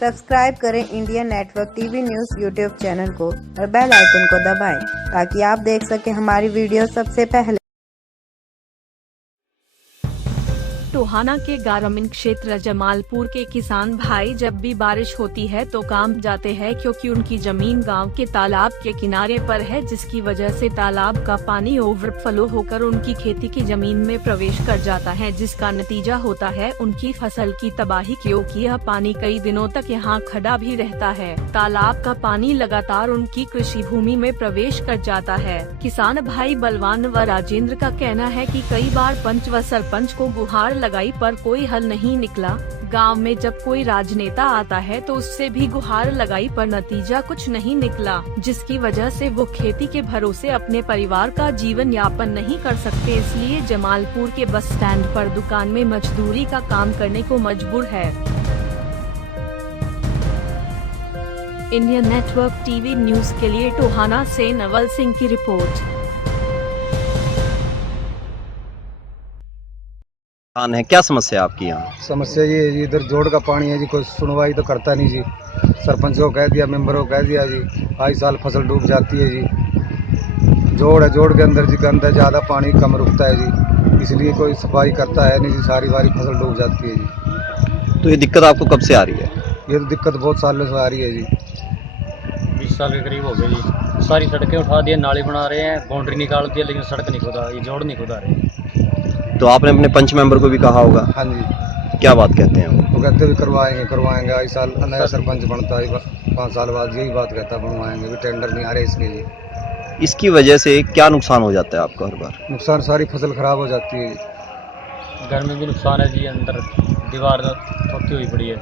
Subscribe करें Indian network TV news YouTube channel को और बेल आइकन को दबाएं ताकि आप देख सकें हमारी वीडियो सबसे पहले। टोहाना के ग्रामीण क्षेत्र जमालपुर के किसान भाई जब भी बारिश होती है तो काम जाते हैं क्योंकि उनकी जमीन गांव के तालाब के किनारे पर है, जिसकी वजह से तालाब का पानी ओवरफ्लो होकर उनकी खेती की जमीन में प्रवेश कर जाता है, जिसका नतीजा होता है उनकी फसल की तबाही, क्योंकि यह पानी कई दिनों तक यहां खड़ा भी रहता है। तालाब का पानी लगातार उनकी कृषि भूमि में प्रवेश कर जाता है। किसान भाई बलवान व राजेंद्र का कहना है कि कई बार पंच व सरपंच को गुहार लगाई पर कोई हल नहीं निकला। गांव में जब कोई राजनेता आता है तो उससे भी गुहार लगाई पर नतीजा कुछ नहीं निकला, जिसकी वजह से वो खेती के भरोसे अपने परिवार का जीवन यापन नहीं कर सकते, इसलिए जमालपुर के बस स्टैंड पर दुकान में मजदूरी का काम करने को मजबूर है। इंडियन नेटवर्क टीवी न्यूज़ के लिए टोहाना से नवल सिंह की रिपोर्ट। है क्या समस्या आपकी यहाँ? समस्या ये है जी, इधर जोड़ का पानी है जी, कोई सुनवाई तो करता नहीं जी। सरपंच को कह दिया, मेंबर को कह दिया जी, आई साल फसल डूब जाती है जी। जोड़ है, जोड़ के अंदर जी गंदा ज़्यादा पानी कम रुकता है जी, इसलिए कोई सफाई करता है नहीं जी, सारी फसल डूब जाती है जी। तो ये दिक्कत आपको कब से आ रही है? ये तो दिक्कत बहुत सालों से आ रही है जी। 20 साल के करीब हो गए जी। सारी सड़कें उठा दी, नाली बना रहे हैं, बाउंड्री निकाल दी है, लेकिन सड़क नहीं खुदा, ये जोड़ नहीं खुदा रहे। तो आपने अपने पंच मेंबर को भी कहा होगा? हाँ जी। क्या बात कहते हैं वो? तो कहते भी करवाएंगे, आई साल नया सरपंच बनता है 5 साल बाद, यही बात कहता है बनवाएंगे, भी टेंडर नहीं आ रहे इसके लिए। इसकी वजह से क्या नुकसान हो जाता है आपका हर बार? नुकसान, सारी फसल खराब हो जाती है। घर में भी नुकसान है जी, अंदर दीवार ठोकी हुई पड़ी है,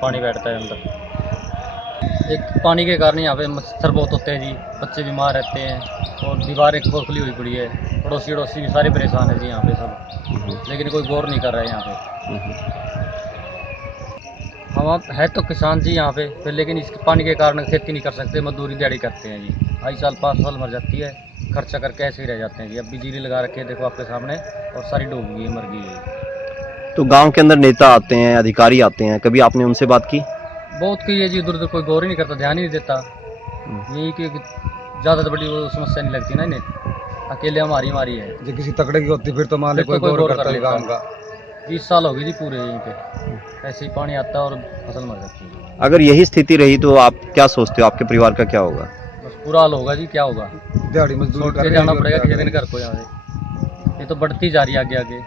पानी बैठता है अंदर। एक पानी के कारण यहाँ पे मच्छर बहुत होते हैं जी, बच्चे बीमार रहते हैं और दीवार एक खुली हुई पड़ी है। पड़ोसी भी सारे परेशान है जी यहाँ पे सब, लेकिन कोई गौर नहीं कर रहा है यहाँ पे। हम है तो किसान जी यहाँ पे, लेकिन इस पानी के कारण खेती नहीं कर सकते, मजदूरी दिहाड़ी करते हैं जी। आई साल 5 साल मर जाती है, खर्चा करके ऐसे ही रह जाते हैं जी। अब बिजली लगा रखे है, देखो आपके सामने, और सारी डूब गई है, मर गई है। तो गांव के अंदर नेता आते हैं, अधिकारी आते हैं, कभी आपने उनसे बात की? बहुत की है जी, इधर उधर कोई गौर ही नहीं करता, ध्यान ही नहीं देता। यही कि ज़्यादा बड़ी वो समस्या नहीं लगती ना इन्हें, अकेले हमारी है। जो किसी तकड़े की होती फिर तो मान कोई गौर करता है काम का। 20 साल हो गई जी पूरे यहीं पे, ऐसे ही पानी आता है और फसल मर जाती है। अगर यही स्थिति रही तो आप क्या सोचते हो, आपके परिवार का क्या होगा? बस बुरा हाल होगा जी, क्या होगा, दिहाड़ी मजदूरी छोड़ के जाना पड़ेगा किसी दिन घर को। यहाँ ये तो बढ़ती जा रही है आगे आगे।